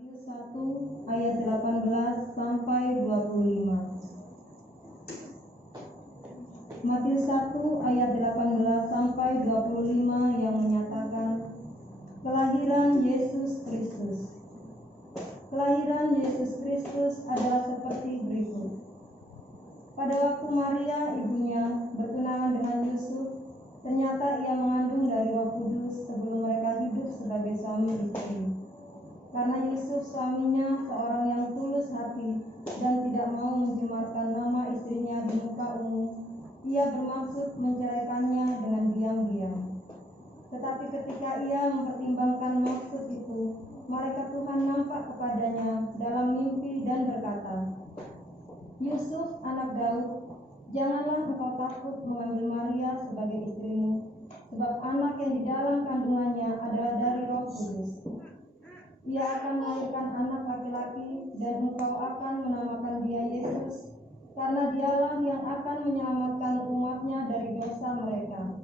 Matius 1 ayat 18 sampai 25. Matius 1 ayat 18 sampai 25 yang menyatakan kelahiran Yesus Kristus. Kelahiran Yesus Kristus adalah seperti berikut. Pada waktu Maria ibunya bertunangan dengan Yusuf, ternyata ia mengandung dari Roh Kudus sebelum mereka hidup sebagai suami istri. Karena Yusuf suaminya seorang yang tulus hati dan tidak mau mencemarkan nama istrinya di muka umum, ia bermaksud menceraikannya dengan diam-diam. Tetapi ketika ia mempertimbangkan maksud itu, malaikat Tuhan nampak kepadanya dalam mimpi dan berkata, "Yusuf, anak Daud, janganlah engkau takut mengambil Maria sebagai istrimu, sebab anak yang di dalam kandungannya adalah dari Roh Kudus. Ia akan melahirkan anak laki-laki dan engkau akan menamakan dia Yesus, karena dialah yang akan menyelamatkan umatnya dari dosa mereka."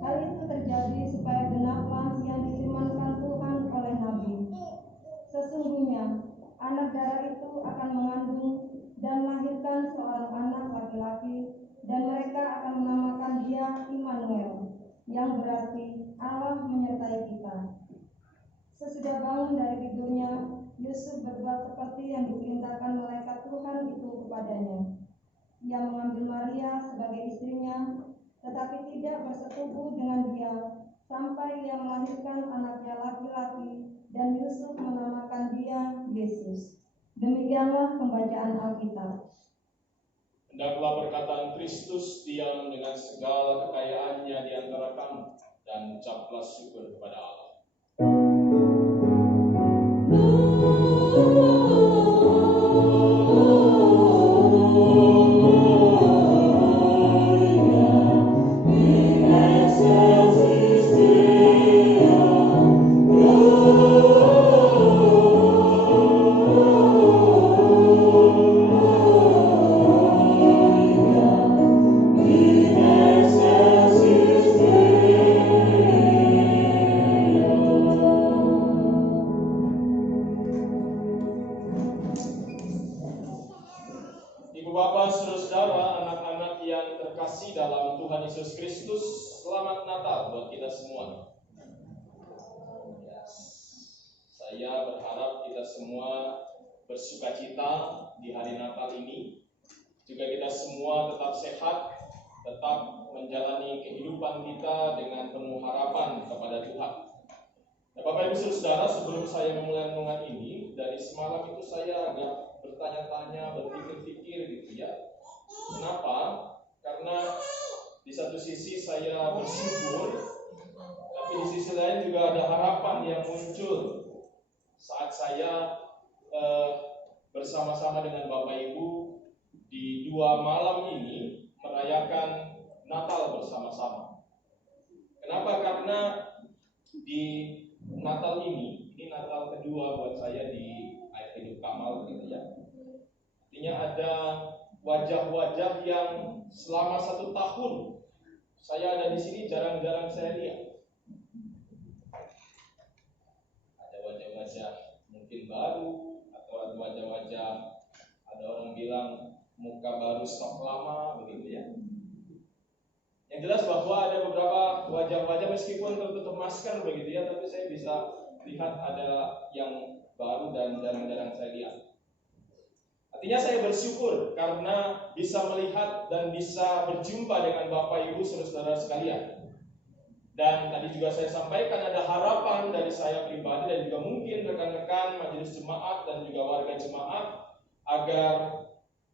Hal itu terjadi supaya genaplah yang difirmankan Tuhan oleh Nabi. Sesungguhnya anak darah itu akan mengandung dan melahirkan seorang anak laki-laki, dan mereka akan menamakan dia Immanuel, yang berarti Allah menyertai kita. Sesudah bangun dari tidurnya, Yusuf berbuat seperti yang diperintahkan malaikat Tuhan itu kepadanya. Ia mengambil Maria sebagai istrinya, tetapi tidak bersetubuh dengan dia sampai ia melahirkan anaknya laki-laki, dan Yusuf menamakan dia Yesus. Demikianlah pembacaan Alkitab. Hendaklah perkataan Kristus diam dengan segala kekayaannya di antara kamu, dan ucaplah syukur kepada Allah. Ibu bapak, saudara-saudara, anak-anak yang terkasih dalam Tuhan Yesus Kristus, selamat Natal buat kita semua. Saya berharap kita semua bersukacita di hari Natal ini. Juga kita semua tetap sehat, tetap menjalani kehidupan kita dengan penuh harapan kepada Tuhan. Nah, Bapak Ibu Saudara, sebelum saya memulai renungan ini, dari semalam itu saya agak bertanya-tanya, berpikir-pikir gitu ya. Kenapa? Karena di satu sisi saya bersyukur, tapi di sisi lain juga ada harapan yang muncul saat saya bersama-sama dengan Bapak Ibu di 2 malam ini merayakan Natal bersama-sama. Kenapa? Karena di Natal ini Natal kedua buat saya di Air Hidup Kamal gitu ya. Artinya ada wajah-wajah yang selama 1 tahun saya ada di sini jarang-jarang saya lihat. Ada wajah-wajah mungkin baru, atau ada wajah-wajah, ada orang bilang muka baru stok lama begitu ya. Yang jelas bahwa ada beberapa wajah-wajah meskipun tertutup masker begitu ya, tapi saya bisa lihat ada yang baru dan jarang-jarang saya lihat. Artinya saya bersyukur karena bisa melihat dan bisa berjumpa dengan Bapak Ibu saudara-saudara sekalian. Dan tadi juga saya sampaikan ada harapan dari saya pribadi dan juga mungkin rekan-rekan majelis jemaat dan juga warga jemaat agar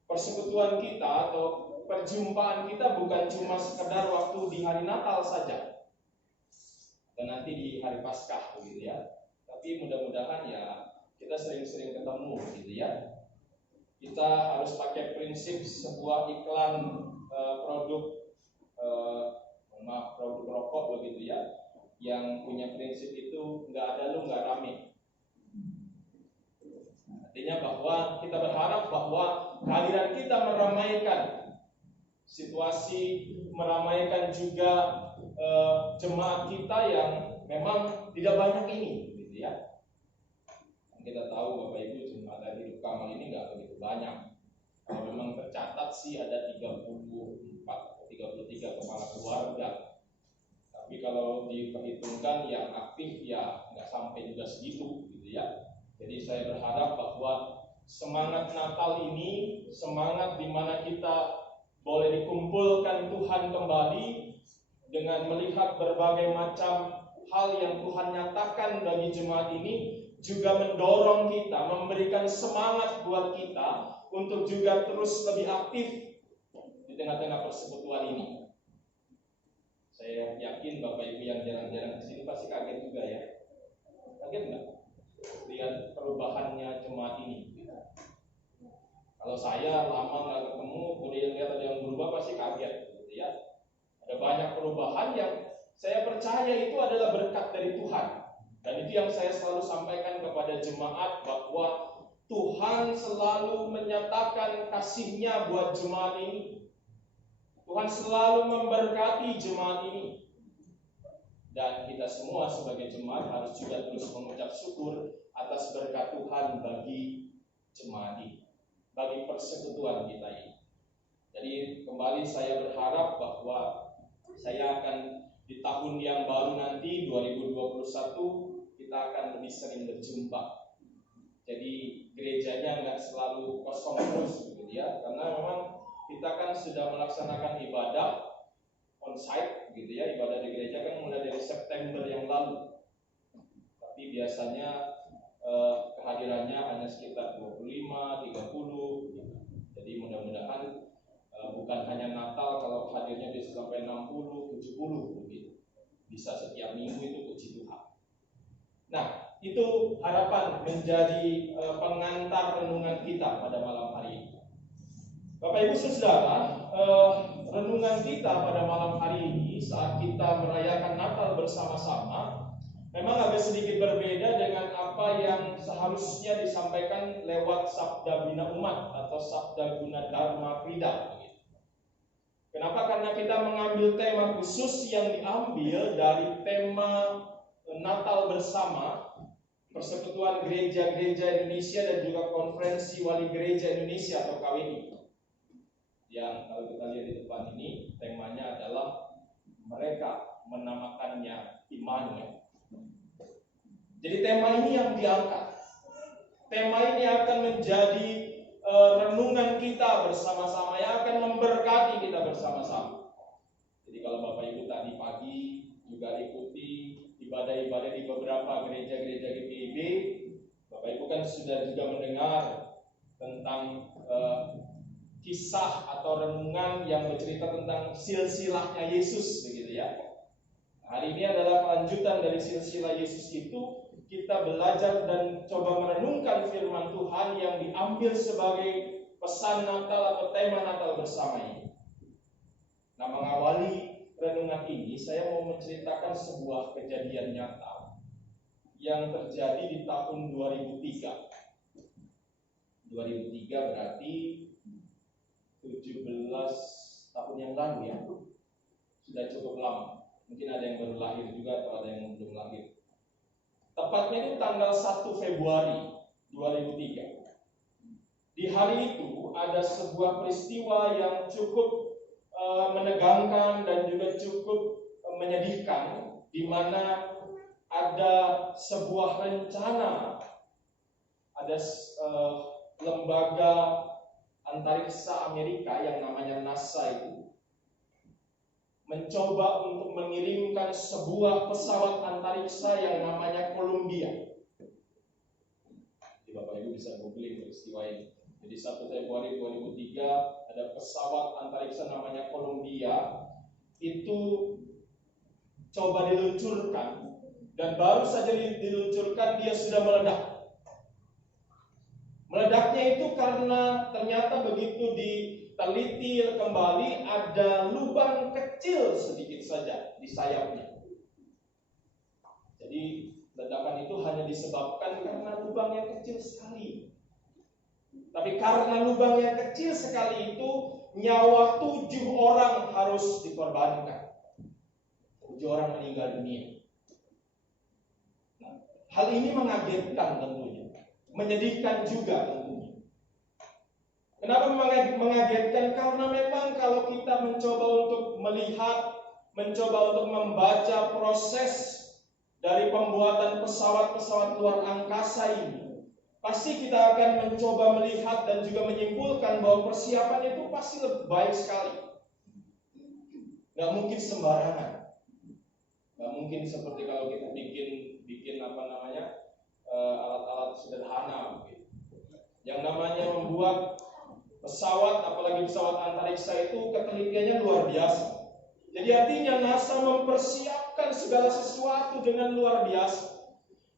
persekutuan kita atau perjumpaan kita bukan cuma sekedar waktu di hari Natal saja dan nanti di hari Paskah begitu ya. Tapi mudah-mudahan ya kita sering-sering ketemu gitu ya. Kita harus pakai prinsip sebuah iklan produk rokok begitu ya, yang punya prinsip itu nggak ada lu nggak rame. Artinya bahwa kita berharap bahwa kehadiran kita meramaikan situasi, meramaikan juga jemaat kita yang memang tidak banyak ini, gitu ya. Kita tahu Bapak Ibu jemaat dari hidup Kamal ini nggak begitu banyak. Kalau memang tercatat sih ada 33 kepala keluarga. Tapi kalau diperhitungkan yang aktif ya nggak sampai juga segitu gitu ya. Jadi saya berharap bahwa semangat Natal ini, semangat di mana kita boleh dikumpulkan Tuhan kembali dengan melihat berbagai macam hal yang Tuhan nyatakan bagi jemaat ini, juga mendorong kita, memberikan semangat buat kita untuk juga terus lebih aktif di tengah-tengah persekutuan ini. Saya yakin Bapak Ibu yang jarang-jarang kesini pasti kaget juga ya. Kaget nggak? Lihat perubahannya jemaat ini. Kalau saya lama nggak ketemu, kemudian lihat ada yang berubah pasti kaget, gitu ya. Ada banyak perubahan yang saya percaya itu adalah berkat dari Tuhan. Dan itu yang saya selalu sampaikan kepada jemaat, bahwa Tuhan selalu menyatakan kasih-Nya buat jemaat ini. Tuhan selalu memberkati jemaat ini. Dan kita semua sebagai jemaat harus juga terus mengucap syukur atas berkat Tuhan bagi jemaat ini, bagi persekutuan kita ini. Jadi kembali saya berharap bahwa saya akan di tahun yang baru nanti 2021 kita akan lebih sering berjumpa. Jadi gerejanya nggak selalu kosong terus gitu ya, karena memang kita kan sudah melaksanakan ibadah on-site gitu ya. Ibadah di gereja kan mulai dari September yang lalu. Tapi biasanya kehadirannya hanya sekitar 25, 30 gitu. Jadi mudah-mudahan bukan hanya Natal, kalau hadirnya bisa sampai 60, 70 begitu. Bisa setiap minggu, itu puji Tuhan. Nah, itu harapan menjadi pengantar renungan kita pada malam hari ini. Bapak Ibu Saudara, renungan kita pada malam hari ini saat kita merayakan Natal bersama-sama memang agak sedikit berbeda dengan apa yang seharusnya disampaikan lewat Sabda Bina Umat atau Sabda Guna Dharma Krida. Kenapa? Karena kita mengambil tema khusus yang diambil dari tema Natal bersama Persekutuan Gereja-Gereja Indonesia dan juga Konferensi Wali Gereja Indonesia atau KWI. Yang kalau kita lihat di depan ini, temanya adalah mereka menamakannya Immanuel. Jadi tema ini yang diangkat. Tema ini akan menjadi renungan kita bersama-sama, yang akan memberkati kita bersama-sama. Jadi kalau Bapak Ibu tadi pagi juga ikuti ibadah-ibadah di beberapa gereja-gereja GPIB, Bapak Ibu kan sudah juga mendengar tentang kisah atau renungan yang bercerita tentang silsilahnya Yesus, begitu ya. Hari ini adalah kelanjutan dari silsilah Yesus itu. Kita belajar dan coba merenungkan firman Tuhan yang diambil sebagai pesan Natal atau tema Natal bersama ini. Nah, mengawali renungan ini, saya mau menceritakan sebuah kejadian nyata yang terjadi di tahun 2003. 2003 berarti 17 tahun yang lalu ya. Sudah cukup lama. Mungkin ada yang baru lahir juga atau ada yang belum lahir. Tepatnya itu tanggal 1 Februari 2003. Di hari itu ada sebuah peristiwa yang cukup menegangkan dan juga cukup menyedihkan, di mana ada sebuah rencana, ada lembaga antariksa Amerika yang namanya NASA itu mencoba untuk mengirimkan sebuah pesawat antariksa yang namanya Columbia. Jadi Bapak Ibu bisa googling peristiwa ini. Jadi 1 Februari 2003 ada pesawat antariksa namanya Columbia itu coba diluncurkan, dan baru saja diluncurkan dia sudah meledak. Meledaknya itu karena ternyata begitu diteliti kembali ada lubang kecil sedikit saja di sayapnya. Jadi ledakan itu hanya disebabkan karena lubang yang kecil sekali. Tapi karena lubang yang kecil sekali itu, nyawa 7 orang harus dikorbankan. 7 orang meninggal dunia. Nah, hal ini mengagetkan tentunya. menyedihkan juga tentunya. Kenapa mengagetkan? Karena memang kalau kita mencoba untuk melihat, mencoba untuk membaca proses dari pembuatan pesawat-pesawat luar angkasa ini, pasti kita akan mencoba melihat dan juga menyimpulkan bahwa persiapan itu pasti lebih baik sekali. Gak mungkin sembarangan. Gak mungkin seperti kalau kita bikin alat-alat sederhana. Yang namanya membuat pesawat, apalagi pesawat antariksa itu ketelitiannya luar biasa. Jadi artinya NASA mempersiapkan segala sesuatu dengan luar biasa.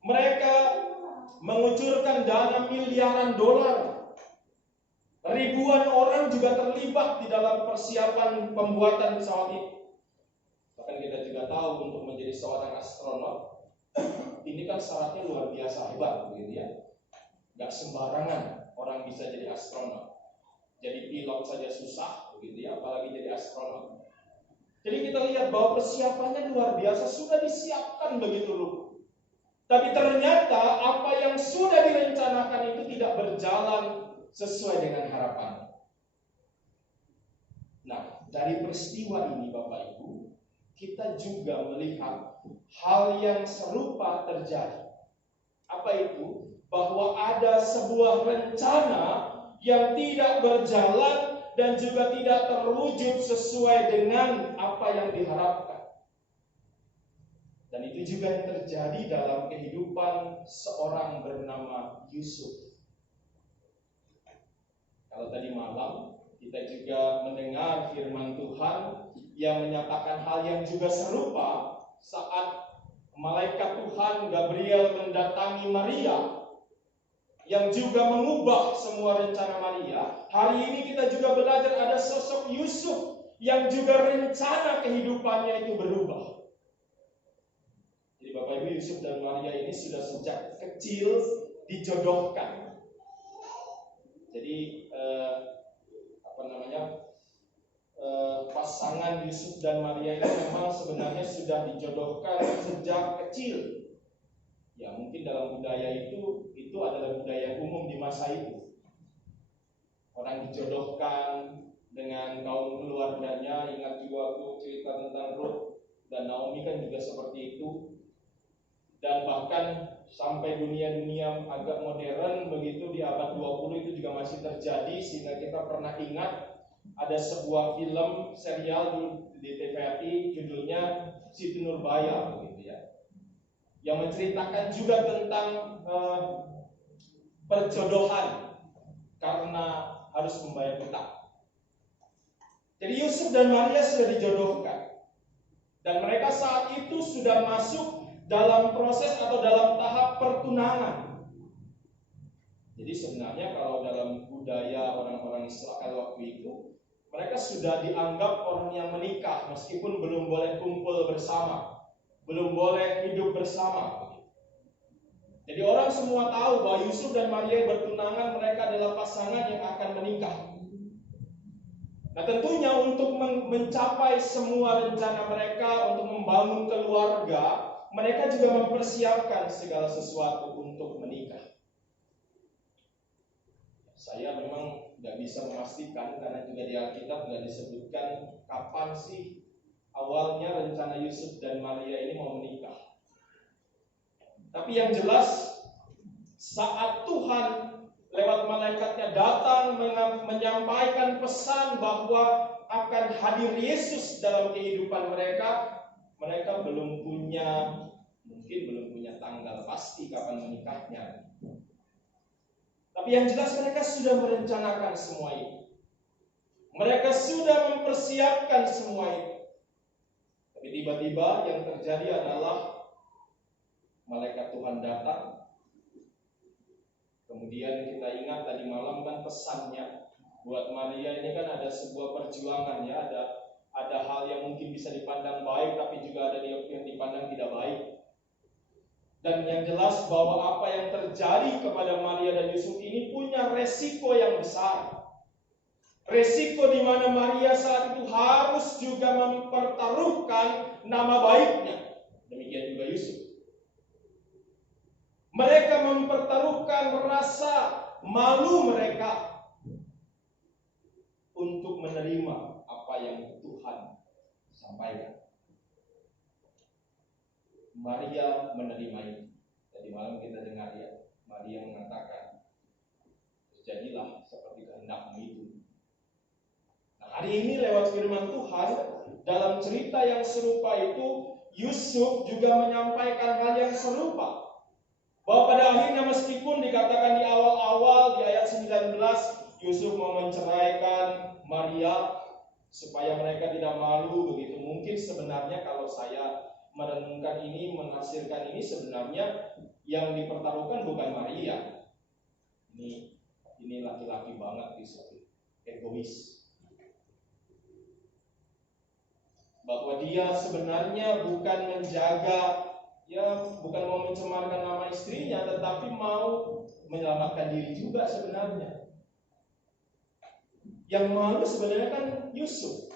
Mereka mengucurkan dana miliaran dolar. Ribuan orang juga terlibat di dalam persiapan pembuatan pesawat itu. Bahkan kita juga tahu untuk menjadi seorang astronot, ini kan syaratnya luar biasa hebat, begitu ya. Gak sembarangan orang bisa jadi astronot. Jadi pilot saja susah, begitu ya, apalagi jadi astronot. Jadi kita lihat bahwa persiapannya luar biasa, sudah disiapkan begitu rupa. Tapi ternyata apa yang sudah direncanakan itu tidak berjalan sesuai dengan harapan. Nah, dari peristiwa ini Bapak Ibu, kita juga melihat hal yang serupa terjadi. Apa itu? Bahwa ada sebuah rencana yang tidak berjalan dan juga tidak terwujud sesuai dengan apa yang diharapkan. Dan itu juga yang terjadi dalam kehidupan seorang bernama Yusuf. Kalau tadi malam kita juga mendengar firman Tuhan yang menyatakan hal yang juga serupa saat malaikat Tuhan Gabriel mendatangi Maria, yang juga mengubah semua rencana Maria. Hari ini kita juga belajar ada sosok Yusuf yang juga rencana kehidupannya itu berubah. Jadi Bapak Ibu, Yusuf dan Maria ini sudah sejak kecil dijodohkan. Jadi pasangan Yusuf dan Maria ini memang sebenarnya sudah dijodohkan sejak kecil. Ya, mungkin dalam budaya itu adalah budaya umum di masa itu. Orang dijodohkan dengan kaum keluarganya. Ingat juga waktu cerita tentang Ruth dan Naomi kan juga seperti itu. Dan bahkan sampai dunia-dunia agak modern begitu di abad 20 itu juga masih terjadi, sehingga kita pernah ingat ada sebuah film serial di TVRI judulnya Siti Nurbaya begitu ya, yang menceritakan juga tentang perjodohan karena harus membayar hutang. Jadi Yusuf dan Maria sudah dijodohkan, dan mereka saat itu sudah masuk dalam proses atau dalam tahap pertunangan. Jadi sebenarnya kalau dalam budaya orang-orang Israel waktu itu, mereka sudah dianggap orang yang menikah meskipun belum boleh kumpul bersama, belum boleh hidup bersama. Jadi orang semua tahu bahwa Yusuf dan Maria bertunangan, mereka adalah pasangan yang akan menikah. Nah tentunya untuk mencapai semua rencana mereka untuk membangun keluarga, mereka juga mempersiapkan segala sesuatu untuk menikah. Saya memang nggak bisa memastikan karena juga di Alkitab nggak disebutkan kapan sih awalnya rencana Yusuf dan Maria ini mau menikah. Tapi yang jelas saat Tuhan lewat malaikatnya datang menyampaikan pesan bahwa akan hadir Yesus dalam kehidupan mereka, mereka mungkin belum punya tanggal pasti kapan menikahnya. Tapi yang jelas mereka sudah merencanakan semua itu. Mereka sudah mempersiapkan semua itu. Tapi tiba-tiba yang terjadi adalah malaikat Tuhan datang. Kemudian kita ingat tadi malam kan pesannya buat Maria ini kan ada sebuah perjuangan ya, ada hal yang mungkin bisa dipandang baik tapi juga ada yang dipandang tidak baik. Dan yang jelas bahwa apa yang terjadi kepada Maria dan Yusuf ini punya resiko yang besar. Resiko di mana Maria saat itu harus juga mempertaruhkan nama baiknya. Demikian juga Yusuf. Mereka mempertaruhkan akan merasa malu mereka untuk menerima apa yang Tuhan sampaikan. Maria menerima itu. Tadi malam kita dengar ya, Maria mengatakan, "Terjadilah seperti kehendakmu itu." Nah, hari ini lewat firman Tuhan, dalam cerita yang serupa itu, Yusuf juga menyampaikan hal yang serupa. Bahwa pada akhirnya meskipun dikatakan di awal-awal di ayat 19, Yusuf mau menceraikan Maria supaya mereka tidak malu begitu. Mungkin sebenarnya kalau saya merenungkan ini, menafsirkan ini, sebenarnya yang dipertaruhkan bukan Maria. Ini laki-laki banget Yusuf, egois. Bahwa dia sebenarnya bukan menjaga, bukan mau mencemarkan nama istrinya, tetapi mau menyelamatkan diri juga sebenarnya. Yang malu sebenarnya kan Yusuf.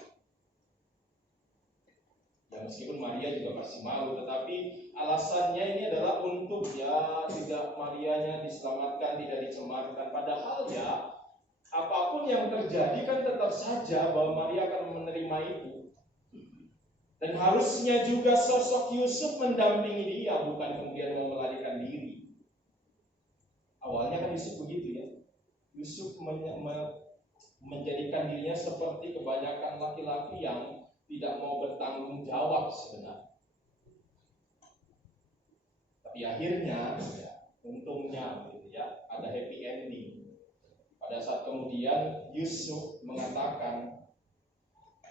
Ya meskipun Maria juga pasti malu, tetapi alasannya ini adalah untuk tidak Marianya diselamatkan, tidak dicemarkan. Padahal apapun yang terjadi kan tetap saja bahwa Maria akan menerima itu. Dan harusnya juga sosok Yusuf mendampingi dia, bukan kemudian mau melarikan diri. Awalnya kan Yusuf begitu ya. Yusuf menjadikan dirinya seperti kebanyakan laki-laki yang tidak mau bertanggung jawab sebenarnya. Tapi akhirnya, untungnya ada happy ending. Pada saat kemudian Yusuf mengatakan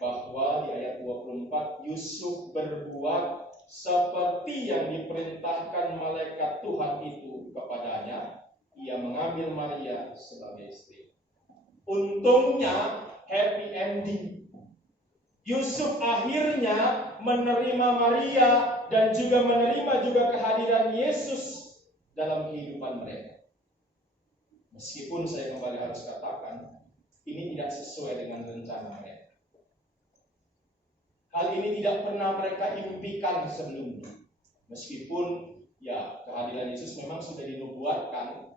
bahwa di ayat 24, Yusuf berbuat seperti yang diperintahkan malaikat Tuhan itu kepadanya. Ia mengambil Maria sebagai istri. Untungnya happy ending. Yusuf akhirnya menerima Maria dan juga menerima juga kehadiran Yesus dalam kehidupan mereka. Meskipun saya kembali harus katakan, ini tidak sesuai dengan rencana mereka. Hal ini tidak pernah mereka impikan sebelumnya. Meskipun kehadiran Yesus memang sudah dinubuatkan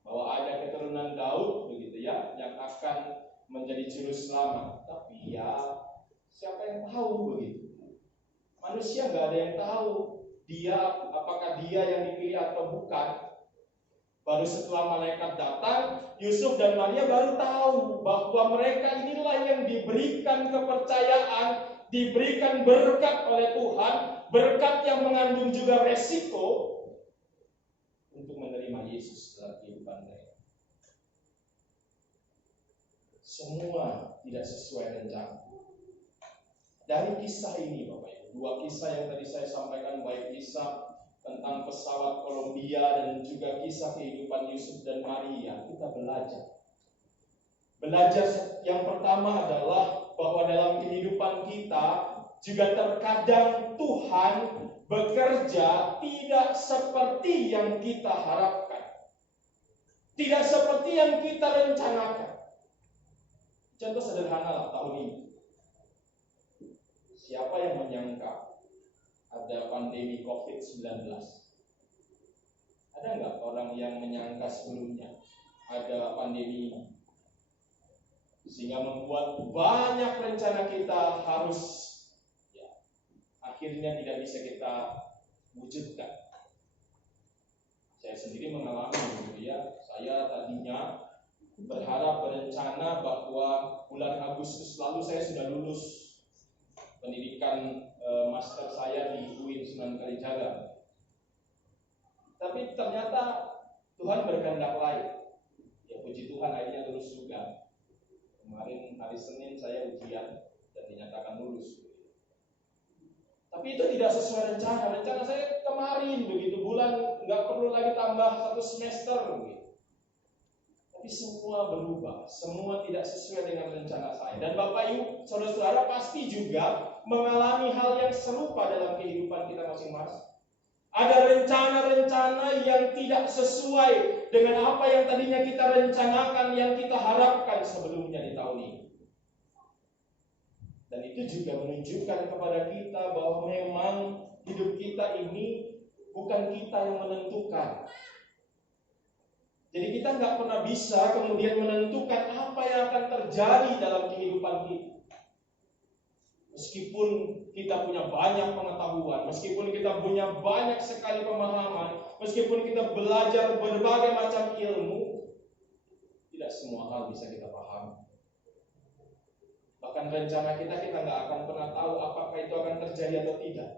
bahwa ada keturunan Daud begitu yang akan menjadi juru selamat. Tapi siapa yang tahu begitu? Manusia nggak ada yang tahu apakah dia yang dipilih atau bukan. Baru setelah malaikat datang, Yusuf dan Maria baru tahu bahwa mereka inilah yang diberikan kepercayaan, diberikan berkat oleh Tuhan, berkat yang mengandung juga resiko untuk menerima Yesus dalam kehidupan mereka. Semua tidak sesuai rencana. Dari kisah ini Bapak Ibu, dua kisah yang tadi saya sampaikan, baik kisah tentang pesawat Columbia dan juga kisah kehidupan Yusuf dan Maria, kita belajar. Belajar yang pertama adalah bahwa dalam kehidupan kita juga terkadang Tuhan bekerja tidak seperti yang kita harapkan, tidak seperti yang kita rencanakan. Contoh sederhana lah tahun ini. Siapa yang menyangka ada pandemi COVID-19? Ada nggak orang yang menyangka sebelumnya ada pandemi ini? Sehingga membuat banyak rencana kita harus akhirnya tidak bisa kita wujudkan. Saya sendiri mengalami saya tadinya berharap berencana bahwa bulan Agustus lalu saya sudah lulus pendidikan master saya di UIN Sunan Kalijaga. Tapi ternyata Tuhan berkehendak lain. Puji Tuhan akhirnya lulus juga. Kemarin hari Senin saya ujian dan dinyatakan lulus. Tapi itu tidak sesuai rencana. Rencana saya kemarin begitu bulan nggak perlu lagi tambah 1 semester begitu. Tapi semua berubah, semua tidak sesuai dengan rencana saya. Dan Bapak Ibu, saudara-saudara pasti juga mengalami hal yang serupa dalam kehidupan kita masing-masing. Ada rencana-rencana yang tidak sesuai dengan apa yang tadinya kita rencanakan, yang kita harapkan sebelumnya di tahun ini. Dan itu juga menunjukkan kepada kita bahwa memang hidup kita ini bukan kita yang menentukan. Jadi kita nggak pernah bisa kemudian menentukan apa yang akan terjadi dalam kehidupan kita. Meskipun kita punya banyak pengetahuan, meskipun kita punya banyak sekali pemahaman, meskipun kita belajar berbagai macam ilmu, tidak semua hal bisa kita pahami. Bahkan rencana kita nggak akan pernah tahu apakah itu akan terjadi atau tidak.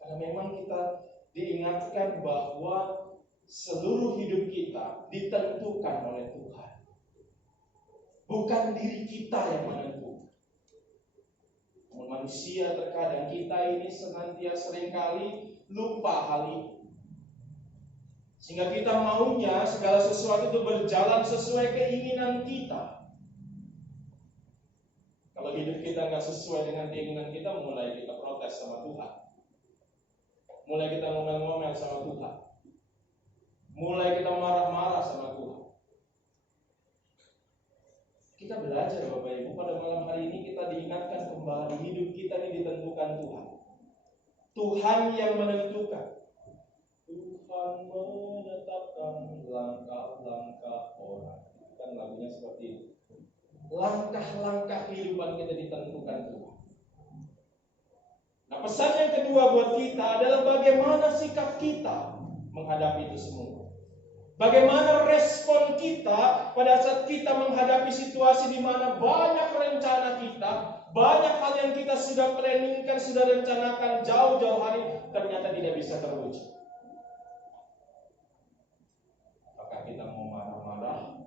Karena memang kita diingatkan bahwa seluruh hidup kita ditentukan oleh Tuhan. Bukan diri kita yang menentukan. Manusia terkadang kita ini senantiasa seringkali lupa hal itu. Sehingga kita maunya segala sesuatu itu berjalan sesuai keinginan kita. Kalau hidup kita nggak sesuai dengan keinginan kita, mulai kita protes sama Tuhan. Mulai kita ngomel-ngomel sama Tuhan. Mulai kita marah-marah sama Tuhan. Kita belajar Bapak Ibu, pada malam hari ini kita diingatkan kembali hidup kita ini ditentukan Tuhan. Tuhan yang menentukan. Tuhan menetapkan langkah-langkah orang. Kan lagunya seperti itu. Langkah-langkah kehidupan kita ditentukan Tuhan. Nah, pesan yang kedua buat kita adalah bagaimana sikap kita menghadapi itu semua. Bagaimana respon kita pada saat kita menghadapi situasi di mana banyak rencana kita, banyak hal yang kita sudah planningkan, sudah rencanakan jauh-jauh hari, ternyata tidak bisa terwujud. Apakah kita mau marah-marah?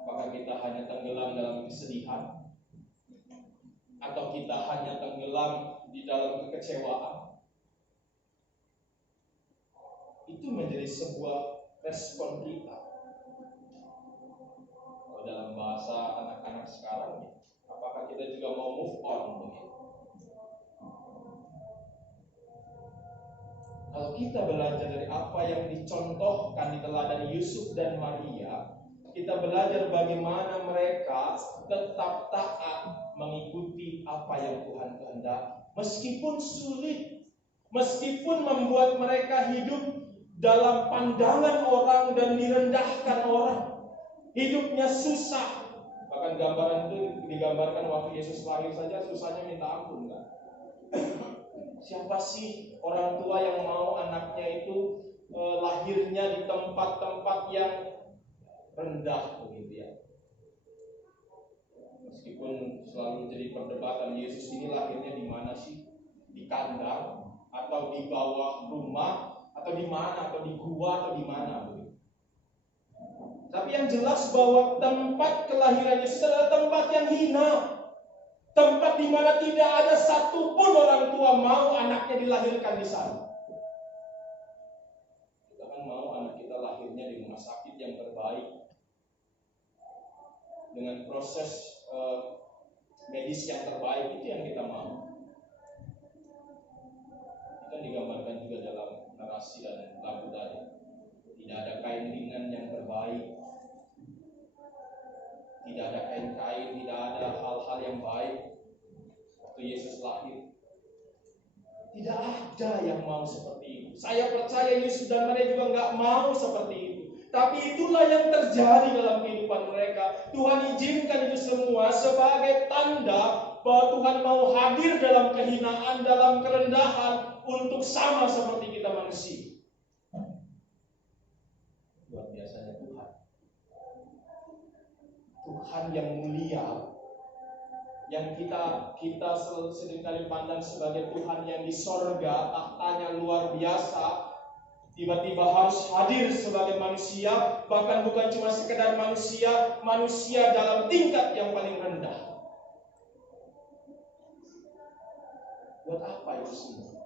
Apakah kita hanya tenggelam dalam kesedihan? Atau kita hanya tenggelam di dalam kekecewaan? Itu menjadi sebuah respon kita. Kalau dalam bahasa anak-anak sekarang, apakah kita juga mau move on begitu? Kalau kita belajar dari apa yang dicontohkan di teladan Yusuf dan Maria, kita belajar bagaimana mereka tetap taat mengikuti apa yang Tuhan kehendaki. Meskipun sulit, meskipun membuat mereka hidup dalam pandangan orang dan direndahkan orang, hidupnya susah. Bahkan gambaran itu digambarkan waktu Yesus lahir saja susahnya minta ampun kan? Siapa sih orang tua yang mau anaknya itu lahirnya di tempat-tempat yang rendah begitu ya? Meskipun selalu jadi perdebatan, Yesus ini lahirnya di mana sih? Di kandang atau di bawah rumah? Atau di mana, atau di gua, atau di mana begitu. Tapi yang jelas bahwa tempat kelahiran Yesus adalah tempat yang hina, tempat di mana tidak ada satupun orang tua mau anaknya dilahirkan di sana. Kita kan mau anak kita lahirnya di rumah sakit yang terbaik, dengan proses medis yang terbaik, itu yang kita mau. Itu kan digambarkan juga dalam narasi dan lagu tadi. Tidak ada kain linen yang terbaik, tidak ada kain-kain, tidak ada hal-hal yang baik waktu Yesus lahir. Tidak ada yang mau seperti itu. Saya percaya Yusuf dan Maria juga nggak mau seperti itu. Tapi itulah yang terjadi dalam kehidupan mereka. Tuhan izinkan itu semua sebagai tanda bahwa Tuhan mau hadir dalam kehinaan, dalam kerendahan, untuk sama seperti kita manusia. Luar biasanya Tuhan. Tuhan yang mulia, yang kita seringkali pandang sebagai Tuhan yang di sorga, tahtanya luar biasa, tiba-tiba harus hadir sebagai manusia, bahkan bukan cuma sekedar manusia, manusia dalam tingkat yang paling rendah. Buat apa itu semua?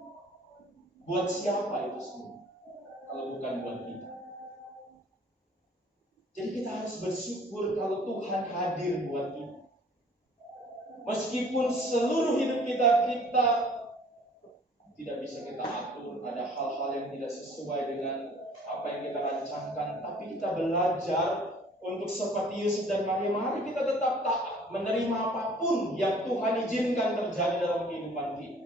Buat siapa itu semua? Kalau bukan buat kita. Jadi kita harus bersyukur kalau Tuhan hadir buat kita. Meskipun seluruh hidup kita tidak bisa kita atur, ada hal-hal yang tidak sesuai dengan apa yang kita rancangkan, tapi kita belajar untuk seperti Yusuf dan Maria. Mari kita tetap taat, menerima apapun yang Tuhan izinkan terjadi dalam kehidupan kita.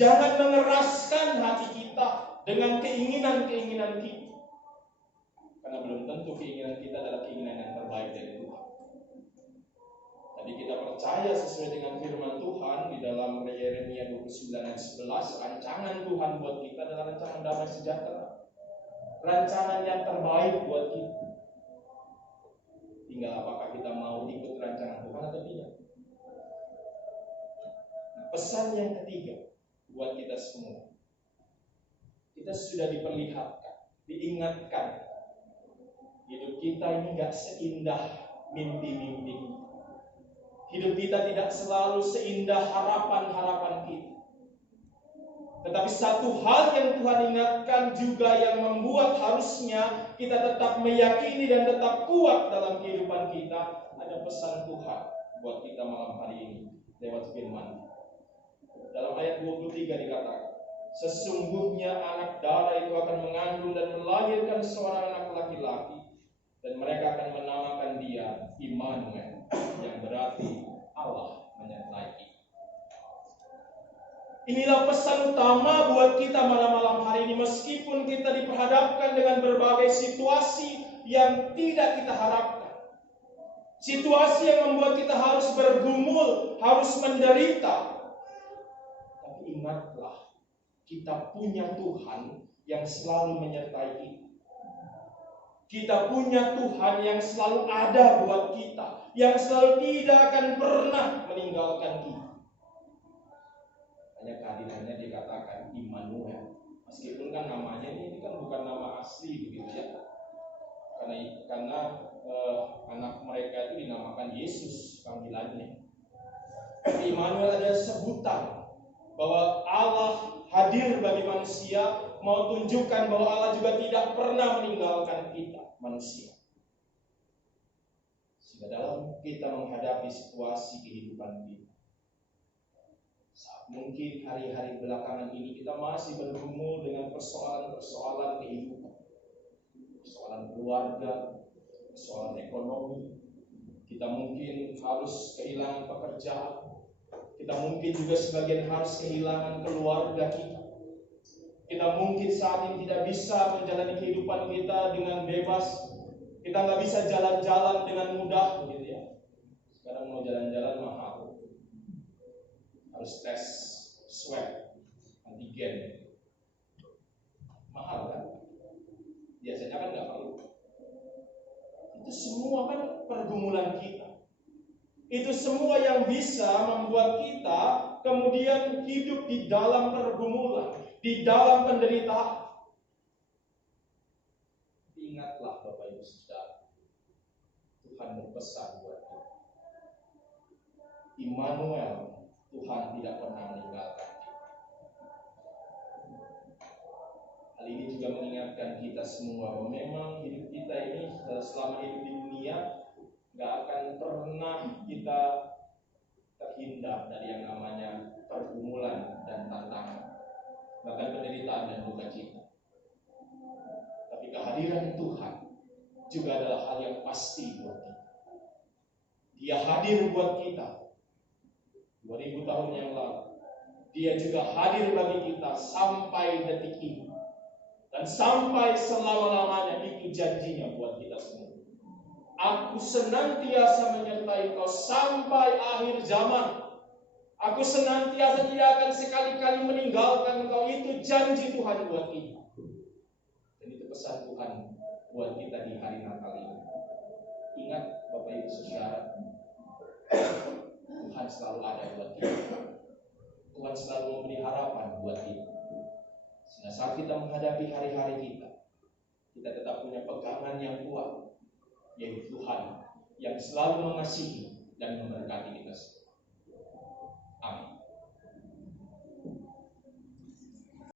Jangan mengeraskan hati kita dengan keinginan-keinginan kita. Karena belum tentu keinginan kita adalah keinginan yang terbaik dari Tuhan. Tadi kita percaya sesuai dengan firman Tuhan di dalam Yeremia 29 ayat 11, rancangan Tuhan buat kita adalah rancangan damai sejahtera. Rancangan yang terbaik buat kita. Tinggal apakah kita mau ikut rancangan Tuhan atau tidak. Nah, pesan yang ketiga buat kita semua. Kita sudah diperlihatkan, diingatkan. Hidup kita ini gak seindah mimpi-mimpi. Hidup kita tidak selalu seindah harapan-harapan kita. Tetapi satu hal yang Tuhan ingatkan juga yang membuat harusnya kita tetap meyakini dan tetap kuat dalam kehidupan kita. Ada pesan Tuhan buat kita malam hari ini lewat firman. Dalam ayat 23 dikatakan, sesungguhnya anak darah itu akan mengandung dan melahirkan seorang anak laki-laki, dan mereka akan menamakan dia Immanuel, yang berarti Allah menyertai kita. Inilah pesan utama buat kita malam-malam hari ini. Meskipun kita diperhadapkan dengan berbagai situasi yang tidak kita harapkan, situasi yang membuat kita harus bergumul, harus menderita, tapi ingatlah, kita punya Tuhan yang selalu menyertai kita. Kita punya Tuhan yang selalu ada buat kita, yang selalu tidak akan pernah meninggalkan kita. Hanya kehadirannya dikatakan Immanuel. Meskipun kan namanya ini kan bukan nama asli begitu ya. Karena anak mereka itu dinamakan Yesus panggilannya. Immanuel adalah sebutan bahwa Allah hadir bagi manusia, mau tunjukkan bahwa Allah juga tidak pernah meninggalkan kita manusia. Sehingga dalam kita menghadapi situasi kehidupan kita, saat mungkin hari-hari belakangan ini kita masih bergumul dengan persoalan-persoalan kehidupan, persoalan keluarga, persoalan ekonomi, kita mungkin harus kehilangan pekerjaan, kita mungkin juga sebagian harus kehilangan keluarga kita. Kita mungkin saat ini tidak bisa menjalani kehidupan kita dengan bebas. Kita nggak bisa jalan-jalan dengan mudah, gitu ya. Sekarang mau jalan-jalan mahal, harus tes swab, antigen, mahal kan? Biasanya kan nggak perlu. Itu semua kan pergumulan kita. Itu semua yang bisa membuat kita kemudian hidup di dalam pergumulan, di dalam penderitaan. Ingatlah Bapak Ibu Saudara, Tuhan berpesan buat kita. Immanuel, Tuhan tidak pernah meninggalkan kita. Hal ini juga mengingatkan kita semua bahwa memang hidup kita ini selama hidup di dunia gak akan pernah kita terhindar dari yang namanya pergumulan dan tantangan, bahkan penderitaan dan duka cita. Tapi kehadiran Tuhan juga adalah hal yang pasti buat kita. Dia hadir buat kita 2000 tahun yang lalu. Dia juga hadir bagi kita sampai detik ini, dan sampai selama-lamanya. Itu janjinya buat kita semua. Aku senantiasa menyertai engkau sampai akhir zaman. Aku senantiasa tidak akan sekali-kali meninggalkan engkau. Itu janji Tuhan buat kita. Dan itu pesan Tuhan buat kita di hari Natal ini. Ingat Bapak Ibu Saudara, Tuhan selalu ada buat kita. Tuhan selalu memberi harapan buat kita. Sehingga saat kita menghadapi hari-hari kita, kita tetap punya pegangan yang kuat, yaitu Tuhan yang selalu mengasihi dan memberkati kita semua.